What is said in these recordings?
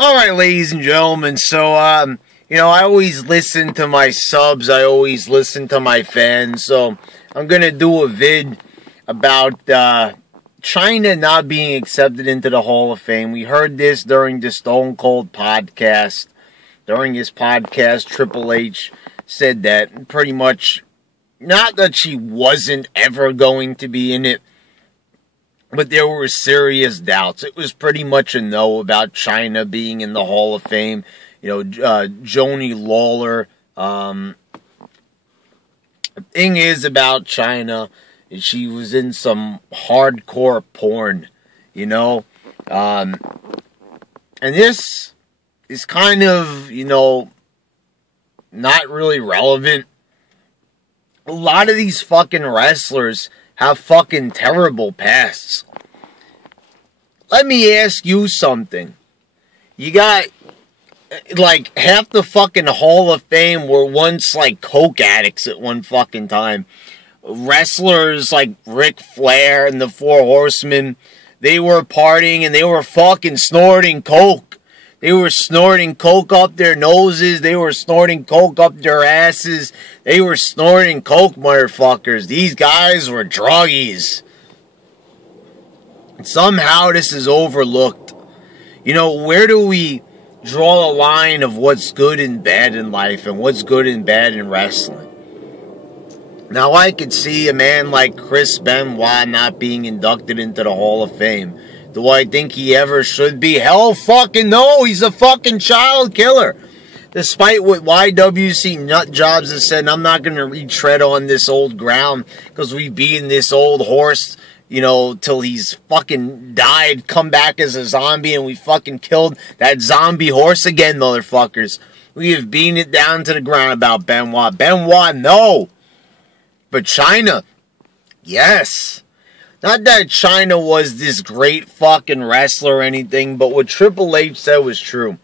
Alright, ladies and gentlemen, so, I always listen to my subs, I always listen to my fans, so I'm gonna do a vid about, Chyna not being accepted into the Hall of Fame. We heard this during the Stone Cold podcast. During his podcast, Triple H said that pretty much, not that she wasn't ever going to be in it, but there were serious doubts. It was pretty much a no about Chyna being in the Hall of Fame. Joni Lawler. The thing is about Chyna is she was in some hardcore porn, and this is kind of, not really relevant. A lot of these fucking wrestlers have fucking terrible pasts. Let me ask you something. You got, half the fucking Hall of Fame were once, coke addicts at one fucking time. Wrestlers like Ric Flair and the Four Horsemen, they were partying and they were fucking snorting coke. They were snorting coke up their noses. They were snorting coke up their asses. They were snorting coke, motherfuckers. These guys were druggies. And somehow this is overlooked. Where do we draw the line of what's good and bad in life and what's good and bad in wrestling? Now, I could see a man like Chris Benoit not being inducted into the Hall of Fame. Do I think he ever should be? Hell fucking no, he's a fucking child killer. Despite what YWC Nutjobs has said, I'm not going to retread on this old ground because we've beaten this old horse, till he's fucking died, come back as a zombie, and we fucking killed that zombie horse again, motherfuckers. We have beaten it down to the ground about Benoit. Benoit, no. But Chyna, yes. Not that Chyna was this great fucking wrestler or anything, but what Triple H said was true.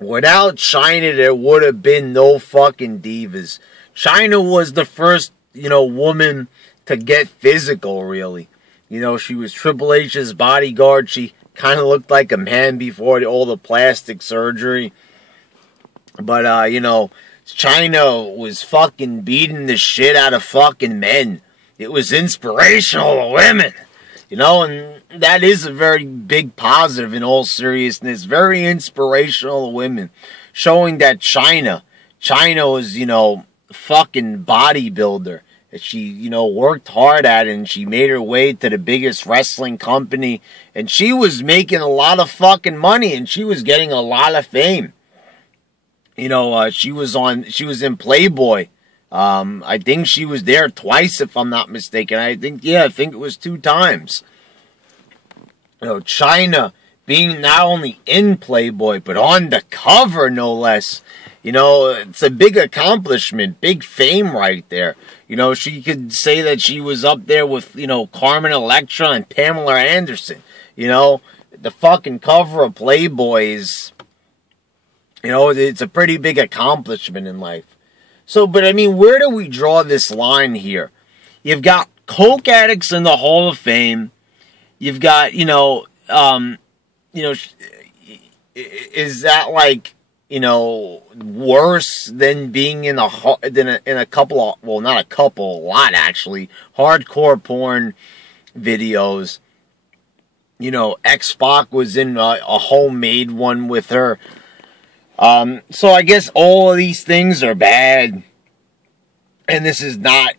Without Chyna, there would have been no fucking divas. Chyna was the first, woman to get physical, really. She was Triple H's bodyguard. She kind of looked like a man before all the plastic surgery. But, Chyna was fucking beating the shit out of fucking men. It was inspirational to women, and that is a very big positive in all seriousness. Very inspirational to women, showing that Chyna was, fucking bodybuilder. That she, worked hard at it, and she made her way to the biggest wrestling company, and she was making a lot of fucking money, and she was getting a lot of fame. She was in Playboy. I think she was there twice, if I'm not mistaken. I think it was 2 times. Chyna being not only in Playboy, but on the cover, no less. It's a big accomplishment, big fame right there. She could say that she was up there with, Carmen Electra and Pamela Anderson. The fucking cover of Playboy is, it's a pretty big accomplishment in life. So, but where do we draw this line here? You've got coke addicts in the Hall of Fame. You've got, is that worse than being in a couple of, well, not a couple, a lot actually, hardcore porn videos? X-Pac was in a homemade one with her. So I guess all of these things are bad, and this is not,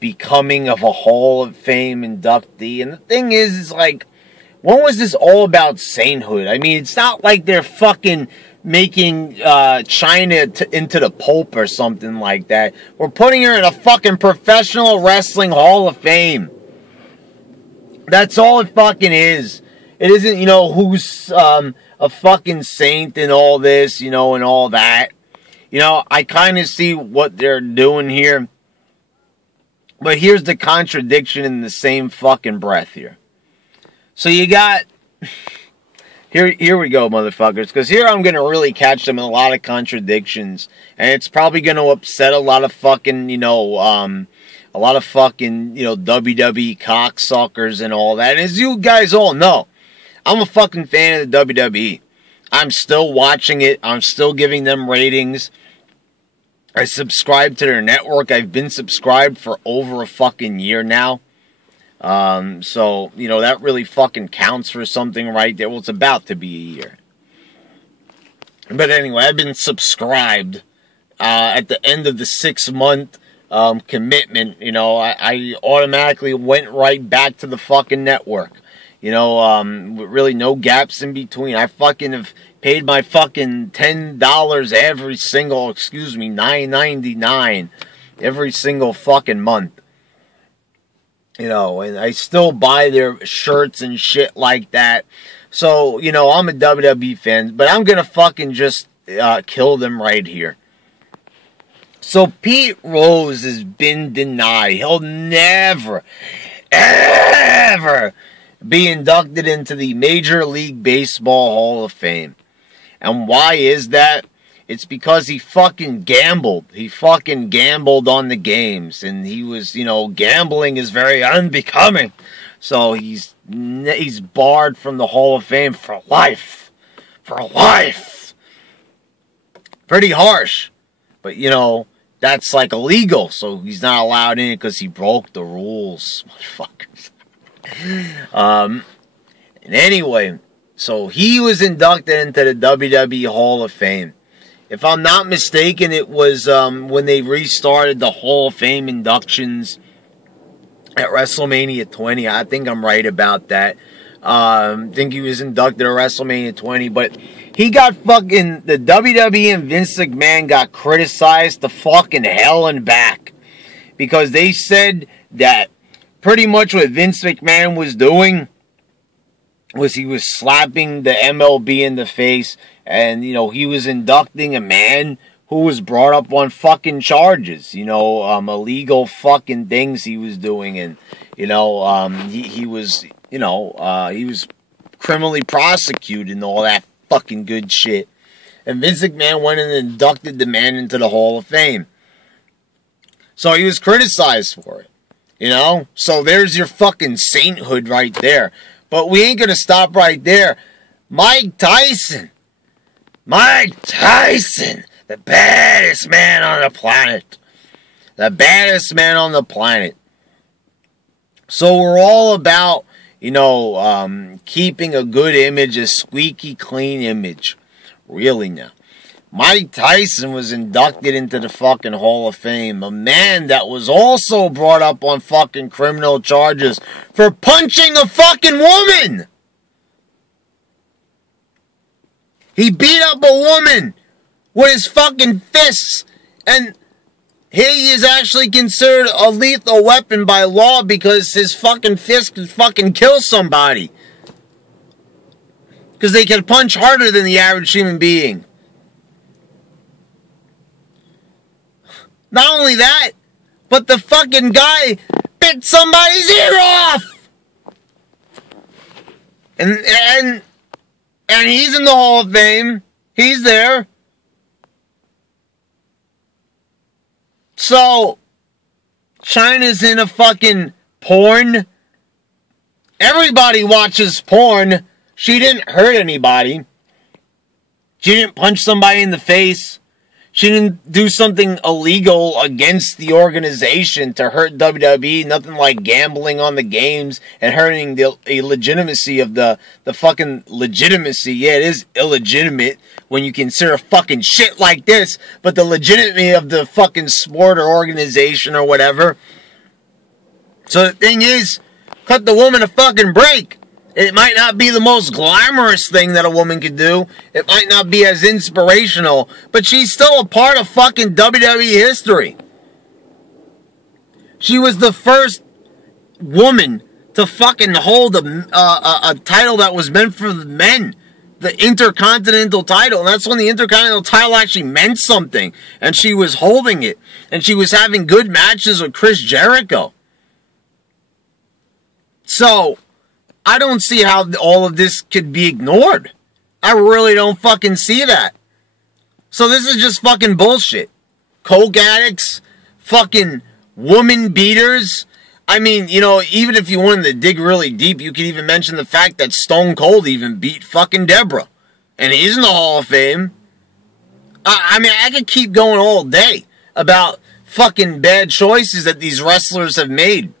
becoming of a Hall of Fame inductee. And the thing is when was this all about sainthood? It's not like they're fucking making Chyna into the Pope or something like that. We're putting her in a fucking professional wrestling Hall of Fame. That's all it fucking is. It isn't, who's a fucking saint and all this, and all that. I kind of see what they're doing here. But here's the contradiction in the same fucking breath here. So you got... Here we go, motherfuckers. Because here I'm going to really catch them in a lot of contradictions. And it's probably going to upset a lot of fucking, WWE cocksuckers and all that. And as you guys all know, I'm a fucking fan of the WWE. I'm still watching it. I'm still giving them ratings. I subscribe to their network. I've been subscribed for over a fucking year now. So, you know, that really fucking counts for something right there. Well, it's about to be a year. But anyway, I've been subscribed at the end of the 6-month commitment. You know, I automatically went right back to the fucking network. You know, with really no gaps in between. I fucking have paid my fucking $10 every single, $9.99 every single fucking month. You know, and I still buy their shirts and shit like that. So, you know, I'm a WWE fan, but I'm gonna fucking just kill them right here. So Pete Rose has been denied. He'll never, ever be inducted into the Major League Baseball Hall of Fame. And why is that? It's because he fucking gambled. He fucking gambled on the games. And he was, you know, gambling is very unbecoming. So he's barred from the Hall of Fame for life. For life. Pretty harsh. But, you know, that's like illegal. So he's not allowed in because he broke the rules. Motherfuckers. And anyway, so he was inducted into the WWE Hall of Fame. If I'm not mistaken, it was when they restarted the Hall of Fame inductions at WrestleMania 20. I think I'm right about that. I think he was inducted at WrestleMania 20, but he got fucking, the WWE and Vince McMahon got criticized to fucking hell and back. Because they said that pretty much what Vince McMahon was doing was he was slapping the MLB in the face, and, you know, he was inducting a man who was brought up on fucking charges, you know, illegal fucking things he was doing, and, you know, he was, you know, he was criminally prosecuted and all that fucking good shit. And Vince McMahon went and inducted the man into the Hall of Fame. So he was criticized for it, you know? So there's your fucking sainthood right there. But we ain't gonna stop right there. Mike Tyson, the baddest man on the planet. The baddest man on the planet. So we're all about, you know, keeping a good image, a squeaky clean image. Really now. Mike Tyson was inducted into the fucking Hall of Fame. A man that was also brought up on fucking criminal charges for punching a fucking woman. He beat up a woman with his fucking fists. And he is actually considered a lethal weapon by law because his fucking fist can fucking kill somebody. Because they can punch harder than the average human being. Not only that, but the fucking guy bit somebody's ear off! And he's in the Hall of Fame. He's there. So, Chyna's in a fucking porn. Everybody watches porn. She didn't hurt anybody. She didn't punch somebody in the face. She didn't do something illegal against the organization to hurt WWE. Nothing like gambling on the games and hurting the legitimacy of the fucking legitimacy. Yeah, it is illegitimate when you consider fucking shit like this. But the legitimacy of the fucking sport or organization or whatever. So the thing is, cut the woman a fucking break. It might not be the most glamorous thing that a woman could do. It might not be as inspirational. But she's still a part of fucking WWE history. She was the first woman to fucking hold a title that was meant for the men. The Intercontinental title. And that's when the Intercontinental title actually meant something. And she was holding it. And she was having good matches with Chris Jericho. So I don't see how all of this could be ignored. I really don't fucking see that. So this is just fucking bullshit. Coke addicts, fucking woman beaters, I mean, you know, even if you wanted to dig really deep, you could even mention the fact that Stone Cold even beat fucking Deborah. And he's in the Hall of Fame. I mean, I could keep going all day about fucking bad choices that these wrestlers have made.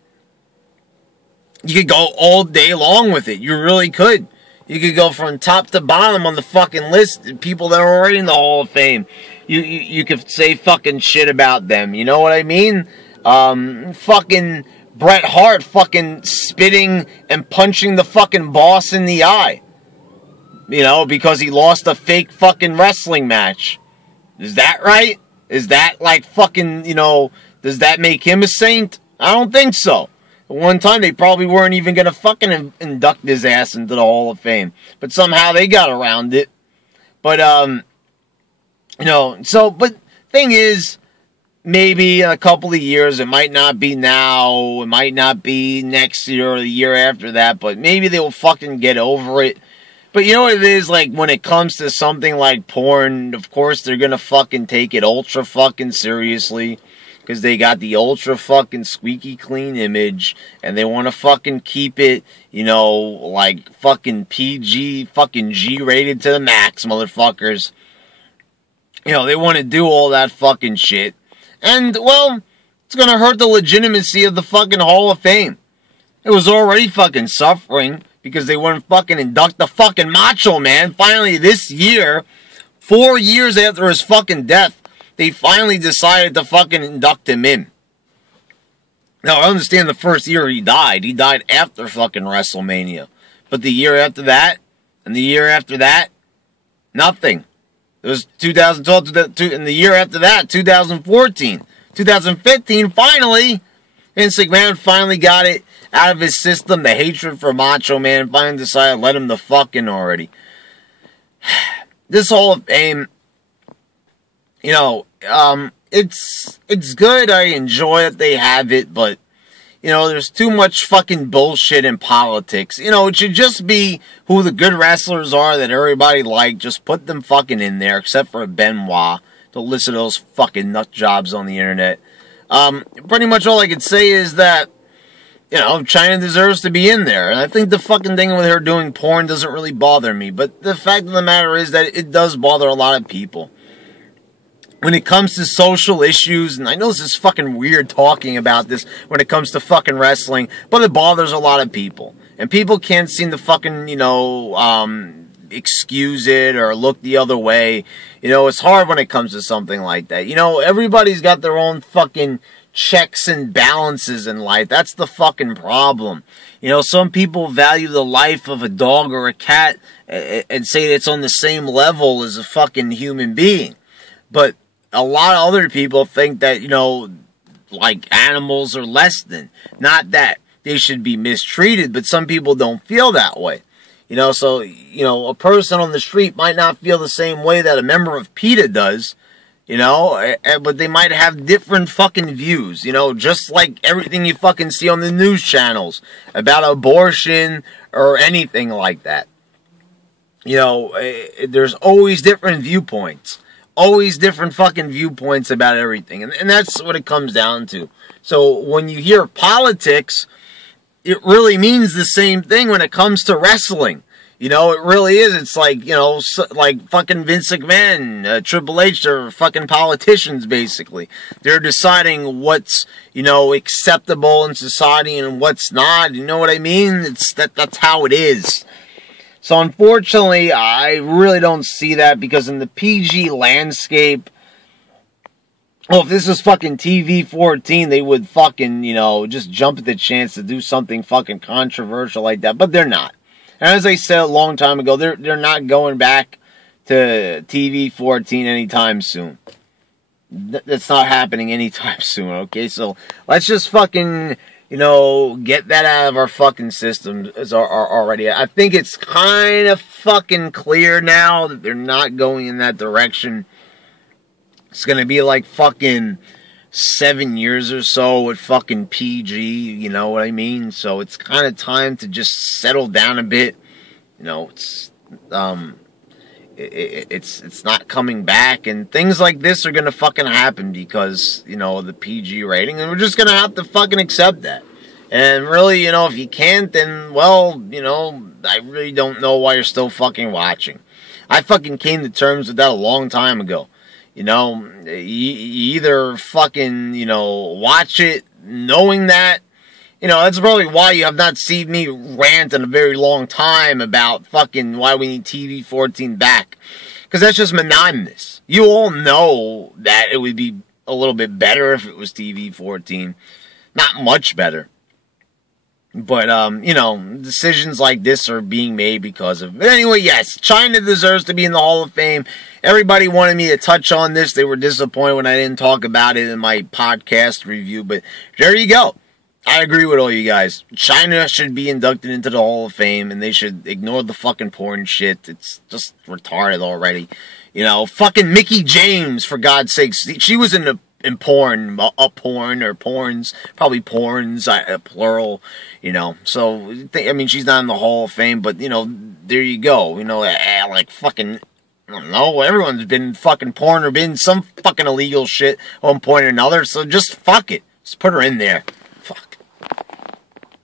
You could go all day long with it. You really could. You could go from top to bottom on the fucking list. People that are already in the Hall of Fame. You could say fucking shit about them. You know what I mean? Fucking Bret Hart fucking spitting and punching the fucking boss in the eye. You know, because he lost a fake fucking wrestling match. Is that right? Is that like fucking, you know, does that make him a saint? I don't think so. At one time, they probably weren't even going to fucking induct his ass into the Hall of Fame. But somehow they got around it. But, you know, so, but thing is, maybe in a couple of years, it might not be now, it might not be next year or the year after that, but maybe they will fucking get over it. But you know what it is, like, when it comes to something like porn, of course they're gonna fucking take it ultra fucking seriously. Because they got the ultra fucking squeaky clean image. And they want to fucking keep it, you know, like fucking PG, fucking G rated to the max, motherfuckers. You know, they want to do all that fucking shit. And, well, it's going to hurt the legitimacy of the fucking Hall of Fame. It was already fucking suffering because they wouldn't fucking induct the fucking Macho Man. Finally, this year, 4 years after his fucking death, they finally decided to fucking induct him in. Now, I understand the first year he died. He died after fucking WrestleMania. But the year after that, and the year after that, nothing. It was 2012, and the year after that, 2014. 2015, finally, Vince McMahon finally got it out of his system. The hatred for Macho Man finally decided to let him the fucking already. This Hall of Fame, you know, it's good. I enjoy that they have it, but, you know, there's too much fucking bullshit in politics. You know, it should just be who the good wrestlers are that everybody like. Just put them fucking in there, except for Benoit. Don't listen to those fucking nut jobs on the internet. Pretty much all I could say is that, you know, Chyna deserves to be in there. And I think the fucking thing with her doing porn doesn't really bother me. But the fact of the matter is that it does bother a lot of people. When it comes to social issues, and I know this is fucking weird talking about this when it comes to fucking wrestling, but it bothers a lot of people. And people can't seem to fucking, you know, excuse it or look the other way. You know, it's hard when it comes to something like that. You know, everybody's got their own fucking checks and balances in life. That's the fucking problem. You know, some people value the life of a dog or a cat and say it's on the same level as a fucking human being. But a lot of other people think that, you know, like animals are less than. Not that they should be mistreated, but some people don't feel that way. You know, so, you know, a person on the street might not feel the same way that a member of PETA does, you know, but they might have different fucking views, you know, just like everything you fucking see on the news channels about abortion or anything like that. You know, there's always different viewpoints. Always different fucking viewpoints about everything. And that's what it comes down to. So when you hear politics, it really means the same thing when it comes to wrestling. You know, it really is. It's like, you know, like fucking Vince McMahon, Triple H, they're fucking politicians, basically. They're deciding what's, you know, acceptable in society and what's not. You know what I mean? That's how it is. So unfortunately, I really don't see that because in the PG landscape, well, if this was fucking TV-14, they would fucking, you know, just jump at the chance to do something fucking controversial like that. But they're not. And as I said a long time ago, they're not going back to TV-14 anytime soon. That's not happening anytime soon, okay? So let's just fucking, you know, get that out of our fucking system already. I think it's kind of fucking clear now that they're not going in that direction. It's going to be like fucking 7 years or so with fucking PG, you know what I mean? So it's kind of time to just settle down a bit. You know, it's not coming back, and things like this are going to fucking happen because, you know, the PG rating, and we're just going to have to fucking accept that. And really, you know, if you can't, then, well, you know, I really don't know why you're still fucking watching. I fucking came to terms with that a long time ago. You know, you either fucking, you know, watch it knowing that. You know, that's probably why you have not seen me rant in a very long time about fucking why we need TV 14 back. Because that's just monotonous. You all know that it would be a little bit better if it was TV 14. Not much better. But, you know, decisions like this are being made because of... But anyway, yes, Chyna deserves to be in the Hall of Fame. Everybody wanted me to touch on this. They were disappointed when I didn't talk about it in my podcast review. But there you go. I agree with all you guys. Chyna should be inducted into the Hall of Fame, and they should ignore the fucking porn shit. It's just retarded already. You know, fucking Mickey James, for God's sakes. She was in porn, porn, or porns, probably porns, plural, you know. So, I mean, she's not in the Hall of Fame, but, you know, there you go. You know, like fucking... I don't know, everyone's been fucking porn or been some fucking illegal shit at one point or another, so just fuck it. Just put her in there.